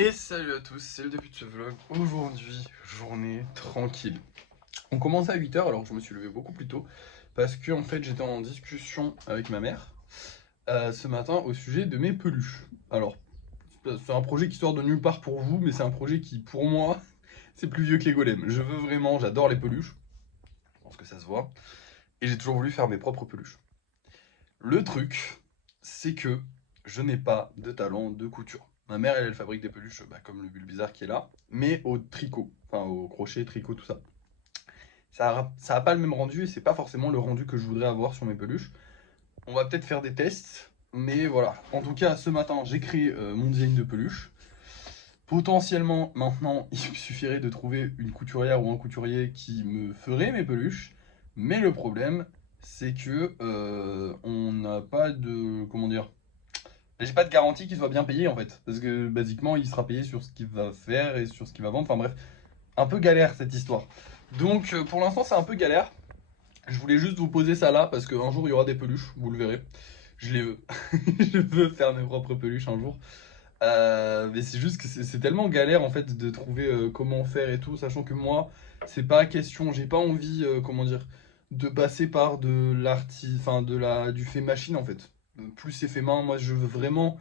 Et salut à tous, c'est le début de ce vlog. Aujourd'hui, journée tranquille. On commence à 8h alors que je me suis levé beaucoup plus tôt parce que en fait j'étais en discussion avec ma mère ce matin au sujet de mes peluches. Alors, c'est un projet qui sort de nulle part pour vous, mais c'est un projet qui pour moi c'est plus vieux que les golems. Je veux vraiment, j'adore les peluches, je pense que ça se voit, et j'ai toujours voulu faire mes propres peluches. Le truc, c'est que je n'ai pas de talent de couture. Ma mère, elle fabrique des peluches comme le Bulbizarre qui est là, mais au tricot, enfin au crochet, tricot, tout ça. Ça a pas le même rendu et c'est pas forcément le rendu que je voudrais avoir sur mes peluches. On va peut-être faire des tests, mais voilà. En tout cas, ce matin, j'ai créé mon design de peluche. Potentiellement, maintenant, il suffirait de trouver une couturière ou un couturier qui me ferait mes peluches. Mais le problème, c'est que on n'a pas de, comment dire, j'ai pas de garantie qu'il soit bien payé en fait. Parce que basiquement, il sera payé sur ce qu'il va faire et sur ce qu'il va vendre. Enfin bref, un peu galère cette histoire. Donc pour l'instant, c'est un peu galère. Je voulais juste vous poser ça là parce qu'un jour il y aura des peluches, vous le verrez. Je les veux. Je veux faire mes propres peluches un jour. Mais c'est juste que c'est tellement galère en fait de trouver comment faire et tout, sachant que moi, c'est pas question, j'ai pas envie, comment dire, de passer par de enfin du fait machine en fait. Plus c'est fait main, moi je veux vraiment,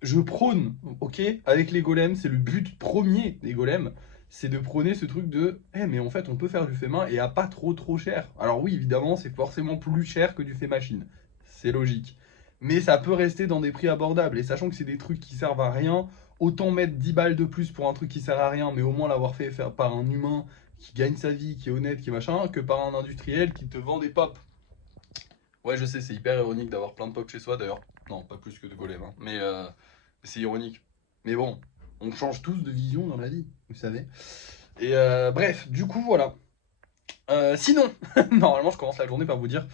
je prône, ok, avec les golems, c'est le but premier des golems, c'est de prôner ce truc de, eh mais en fait on peut faire du fait main et à pas trop cher. Alors oui, évidemment, c'est forcément plus cher que du fait machine, c'est logique. Mais ça peut rester dans des prix abordables, et sachant que c'est des trucs qui servent à rien, autant mettre 10 balles de plus pour un truc qui sert à rien, mais au moins l'avoir fait faire par un humain qui gagne sa vie, qui est honnête, qui est machin, que par un industriel qui te vend des pop. Ouais, je sais, c'est hyper ironique d'avoir plein de pop chez soi d'ailleurs. Non, pas plus que de golem, hein. Mais c'est ironique. Mais bon, on change tous de vision dans la vie, vous savez. Et bref, du coup, voilà. Sinon, normalement, je commence la journée par vous dire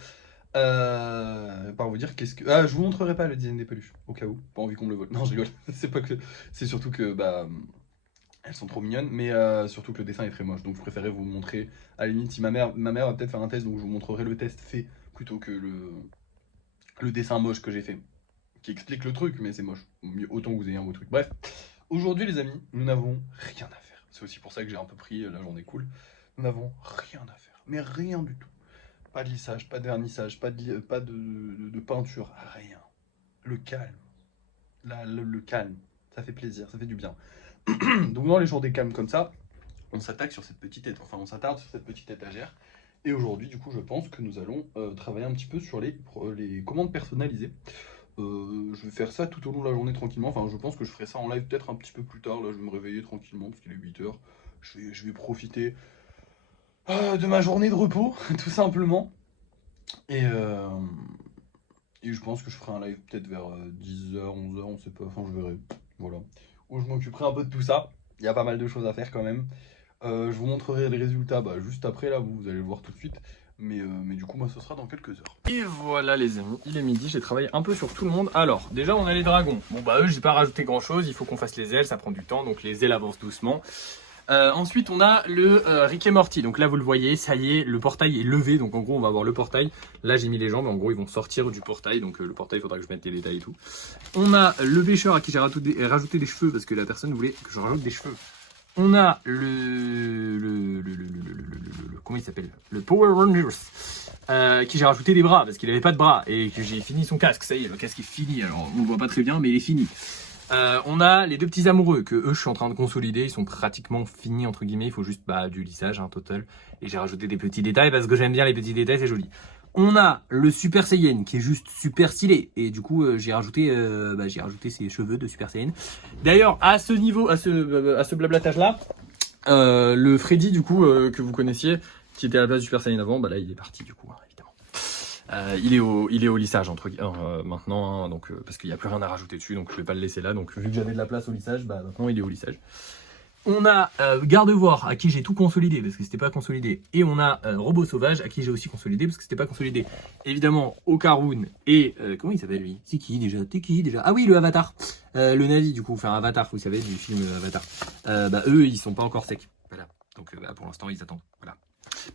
qu'est-ce que. Ah, je vous montrerai pas le design des peluches, au cas où. Pas envie qu'on me le vole. Non, je rigole. C'est pas que. C'est surtout que, elles sont trop mignonnes, mais surtout que le dessin est très moche. Donc, je préférais vous montrer. À la limite, si ma mère va peut-être faire un test, donc je vous montrerai le test fait plutôt que le dessin moche que j'ai fait, qui explique le truc, mais c'est moche. Autant que vous ayez un beau truc. Bref, aujourd'hui les amis, nous n'avons rien à faire. C'est aussi pour ça que j'ai un peu pris la journée cool. Nous n'avons rien à faire, mais rien du tout. Pas de lissage, pas de vernissage, pas de peinture, rien. Le calme. Le calme. Ça fait plaisir, ça fait du bien. Donc dans les journées calmes comme ça, on s'attaque sur cette petite étagère, enfin on s'attarde sur cette petite étagère. Et aujourd'hui, du coup, je pense que nous allons travailler un petit peu sur les commandes personnalisées. Je vais faire ça tout au long de la journée tranquillement. Enfin, je pense que je ferai ça en live peut-être un petit peu plus tard. Là, je vais me réveiller tranquillement parce qu'il est 8h. Je vais profiter de ma journée de repos, tout simplement. Et, euh, et je pense que je ferai un live peut-être vers 10h, 11h, on sait pas. Enfin, je verrai. Voilà. Où je m'occuperai un peu de tout ça. Il y a pas mal de choses à faire quand même. Je vous montrerai les résultats juste après, là, vous allez le voir tout de suite. Mais du coup, moi, ce sera dans quelques heures. Et voilà les amis, il est midi, j'ai travaillé un peu sur tout le monde. Alors, déjà, on a les dragons. Bon, bah eux, j'ai pas rajouté grand chose, il faut qu'on fasse les ailes, ça prend du temps, donc les ailes avancent doucement. Ensuite, on a le Rick et Morty. Donc là, vous le voyez, ça y est, le portail est levé. Donc en gros, on va avoir le portail. Là, j'ai mis les jambes. En gros, ils vont sortir du portail. Donc le portail, il faudra que je mette les détails et tout. On a le pêcheur à qui j'ai rajouté des cheveux parce que la personne voulait que je rajoute des cheveux. On a comment il s'appelle, le Power Rangers, qui j'ai rajouté des bras parce qu'il n'avait pas de bras et que j'ai fini son casque. Ça y est, le casque est fini. Alors on le voit pas très bien, mais il est fini. On a les deux petits amoureux que eux je suis en train de consolider, ils sont pratiquement finis entre guillemets, il faut juste du lissage total, et j'ai rajouté des petits détails parce que j'aime bien les petits détails, c'est joli. On a le Super Saiyan qui est juste super stylé et du coup j'ai rajouté ses cheveux de Super Saiyan. D'ailleurs à ce niveau, à ce blablatage là, le Freddy du coup que vous connaissiez, qui était à la place du Super Saiyan avant, là il est parti du coup évidemment. Il est au lissage maintenant, donc parce qu'il n'y a plus rien à rajouter dessus, donc je vais pas le laisser là. Donc vu que j'avais de la place au lissage, maintenant il est au lissage. On a Gardevoir à qui j'ai tout consolidé parce que c'était pas consolidé, et on a Robot Sauvage à qui j'ai aussi consolidé parce que c'était pas consolidé. Évidemment Okarun et comment il s'appelle lui? C'est qui déjà? T'es qui déjà? Ah oui, le Avatar, le Navi du coup, enfin Avatar, vous savez, du film Avatar. Eux ils sont pas encore secs, voilà. Donc pour l'instant ils attendent, voilà.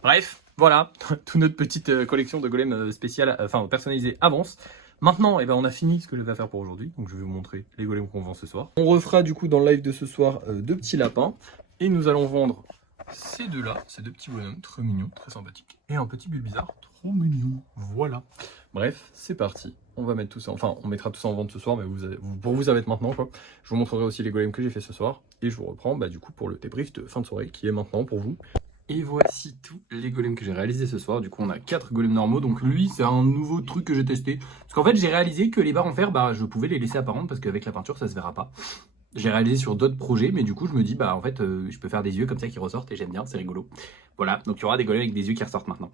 Bref, voilà, toute notre petite collection de golems spéciales, personnalisés avance. Maintenant, eh ben, on a fini ce que je vais faire pour aujourd'hui, donc je vais vous montrer les golems qu'on vend ce soir. On refera du coup dans le live de ce soir deux petits lapins, et nous allons vendre ces deux-là, ces deux petits bonhommes, très mignons, très sympathiques, et un petit bizarre, trop mignon, voilà. Bref, c'est parti, on va mettre tout ça, enfin on mettra tout ça en vente ce soir, mais pour vous ça va être maintenant quoi. Je vous montrerai aussi les golems que j'ai fait ce soir, et je vous reprends du coup pour le débrief de fin de soirée qui est maintenant pour vous. Et voici tous les golems que j'ai réalisés ce soir. Du coup, on a 4 golems normaux. Donc lui, c'est un nouveau truc que j'ai testé. Parce qu'en fait, j'ai réalisé que les barres en fer, je pouvais les laisser apparentes parce qu'avec la peinture, ça se verra pas. J'ai réalisé sur d'autres projets, mais du coup, je me dis, en fait, je peux faire des yeux comme ça qui ressortent et j'aime bien, c'est rigolo. Voilà, donc il y aura des golems avec des yeux qui ressortent maintenant.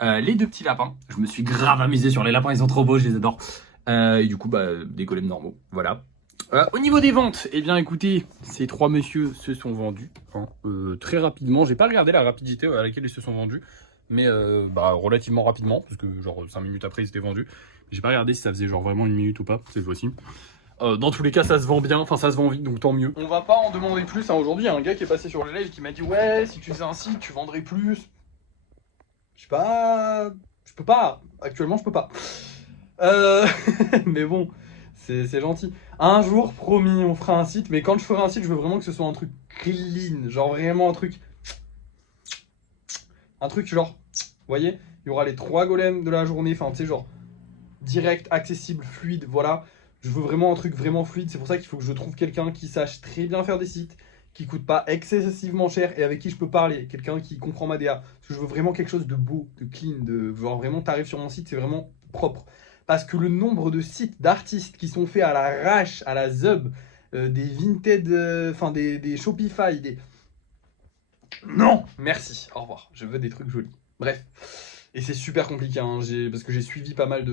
Les deux petits lapins, je me suis grave amusé sur les lapins, ils sont trop beaux, je les adore. Et du coup, des golems normaux, voilà. Au niveau des ventes, eh bien écoutez, ces trois messieurs se sont vendus très rapidement. J'ai pas regardé la rapidité à laquelle ils se sont vendus, mais relativement rapidement, parce que genre 5 minutes après ils étaient vendus. J'ai pas regardé si ça faisait genre vraiment une minute ou pas cette fois-ci. Dans tous les cas, ça se vend bien, enfin ça se vend vite, donc tant mieux. On va pas en demander plus. Aujourd'hui, il y a un gars qui est passé sur le live qui m'a dit ouais, si tu faisais un site, tu vendrais plus. Je sais pas, je peux pas. Actuellement, je peux pas. Mais bon, c'est gentil. Un jour, promis, on fera un site. Mais quand je ferai un site, je veux vraiment que ce soit un truc clean. Genre vraiment un truc. Un truc genre. Vous voyez, il y aura les 3 golems de la journée. Enfin, tu sais, genre. Direct, accessible, fluide. Voilà. Je veux vraiment un truc vraiment fluide. C'est pour ça qu'il faut que je trouve quelqu'un qui sache très bien faire des sites, qui coûte pas excessivement cher et avec qui je peux parler. Quelqu'un qui comprend ma DA. Parce que je veux vraiment quelque chose de beau, de clean. Genre vraiment, t'arrives sur mon site, c'est vraiment propre. Parce que le nombre de sites d'artistes qui sont faits à l'arrache, à la zub, des Vinted, enfin des Shopify, des... Non, merci, au revoir. Je veux des trucs jolis. Bref. Et c'est super compliqué, hein, parce que j'ai suivi pas mal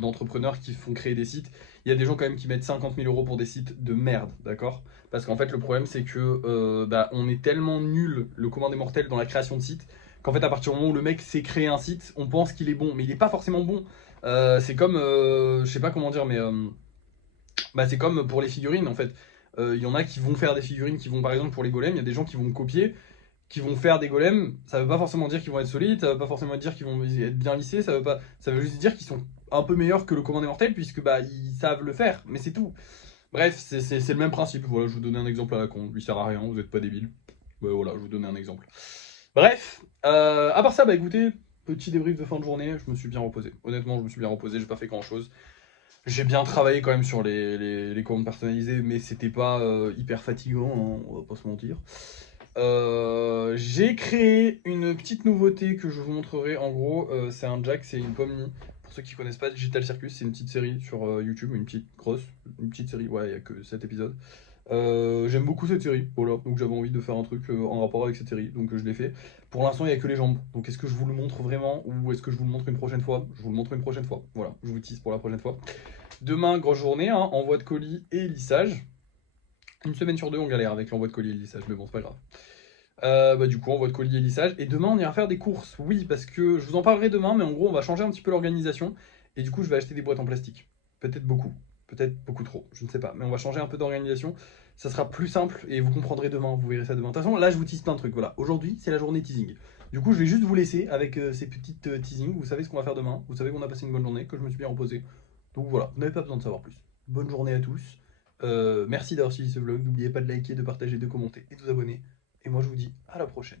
d'entrepreneurs qui font créer des sites. Il y a des gens quand même qui mettent 50 000 € pour des sites de merde, d'accord? Parce qu'en fait, le problème, c'est que on est tellement nul, le commun des mortels, dans la création de sites, qu'en fait, à partir du moment où le mec sait créer un site, on pense qu'il est bon, mais il n'est pas forcément bon. C'est comme, je sais pas comment dire, mais c'est comme pour les figurines, en fait. Il y en a qui vont faire des figurines, qui vont, par exemple, pour les golems, il y a des gens qui vont copier, qui vont faire des golems, ça veut pas forcément dire qu'ils vont être solides, ça veut pas forcément dire qu'ils vont être bien lissés, ça veut juste dire qu'ils sont un peu meilleurs que le commun des mortels puisque ils savent le faire, mais c'est tout. Bref, c'est le même principe. Voilà, je vous donnais un exemple à la con, lui sert à rien, vous êtes pas débile. Voilà, je vous donnais un exemple. Bref, à part ça, écoutez, petit débrief de fin de journée, je me suis bien reposé. Honnêtement, je me suis bien reposé, j'ai pas fait grand chose. J'ai bien travaillé quand même sur les commandes personnalisées, mais c'était pas hyper fatigant, hein, on va pas se mentir. J'ai créé une petite nouveauté que je vous montrerai. En gros, c'est un jack, c'est une Pomni. Pour ceux qui connaissent pas Digital Circus, c'est une petite série sur YouTube, une petite série, ouais, il n'y a que 7 épisodes. J'aime beaucoup cette série, voilà, donc j'avais envie de faire un truc en rapport avec cette série, donc je l'ai fait. Pour l'instant, il n'y a que les jambes, donc est-ce que je vous le montre vraiment ou est-ce que je vous le montre une prochaine fois? Je vous le montre une prochaine fois, voilà, je vous tease pour la prochaine fois. Demain, grosse journée, hein, envoi de colis et lissage. Une semaine sur deux, on galère avec l'envoi de colis et le lissage, mais bon, c'est pas grave. Du coup, envoi de colis et lissage. Et demain, on ira faire des courses. Oui, parce que je vous en parlerai demain, mais en gros, on va changer un petit peu l'organisation. Et du coup, je vais acheter des boîtes en plastique. Peut-être beaucoup trop, je ne sais pas. Mais on va changer un peu d'organisation. Ça sera plus simple et vous comprendrez demain, vous verrez ça demain. De toute façon, là, je vous tease plein de trucs. Voilà, aujourd'hui, c'est la journée teasing. Du coup, je vais juste vous laisser avec ces petites teasing. Vous savez ce qu'on va faire demain. Vous savez qu'on a passé une bonne journée, que je me suis bien reposé. Donc voilà, vous n'avez pas besoin de savoir plus. Bonne journée à tous. Merci d'avoir suivi ce vlog. N'oubliez pas de liker, de partager, de commenter et de vous abonner. Et moi, je vous dis à la prochaine.